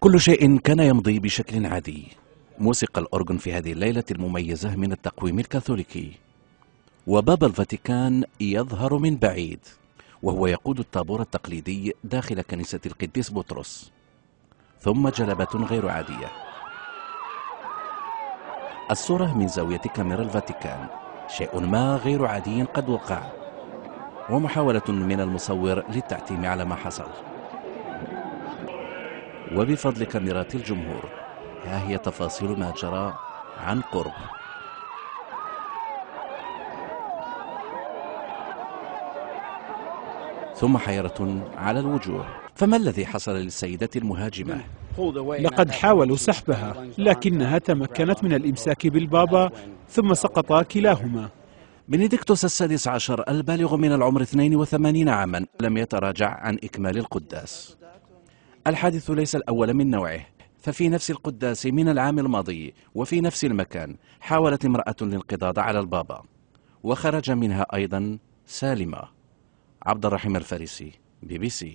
كل شيء كان يمضي بشكل عادي. موسيقى الأورغن في هذه الليلة المميزة من التقويم الكاثوليكي، وبابا الفاتيكان يظهر من بعيد وهو يقود الطابور التقليدي داخل كنيسة القديس بطرس. ثم جلبة غير عادية. الصورة من زاوية كاميرا الفاتيكان، شيء ما غير عادي قد وقع، ومحاولة من المصور للتعتيم على ما حصل. وبفضل كاميرات الجمهور ها هي تفاصيل ما جرى عن قرب. ثم حيرة على الوجوه. فما الذي حصل للسيدة المهاجمة؟ لقد حاولوا سحبها لكنها تمكنت من الإمساك بالبابا ثم سقطا كلاهما. بنديكتوس السادس عشر البالغ من العمر 82 عاما لم يتراجع عن إكمال القداس. الحادث ليس الأول من نوعه، ففي نفس القداس من العام الماضي وفي نفس المكان حاولت امرأة الانقضاض على البابا وخرج منها أيضا سالمة. عبد الرحيم الفارسي، BBC.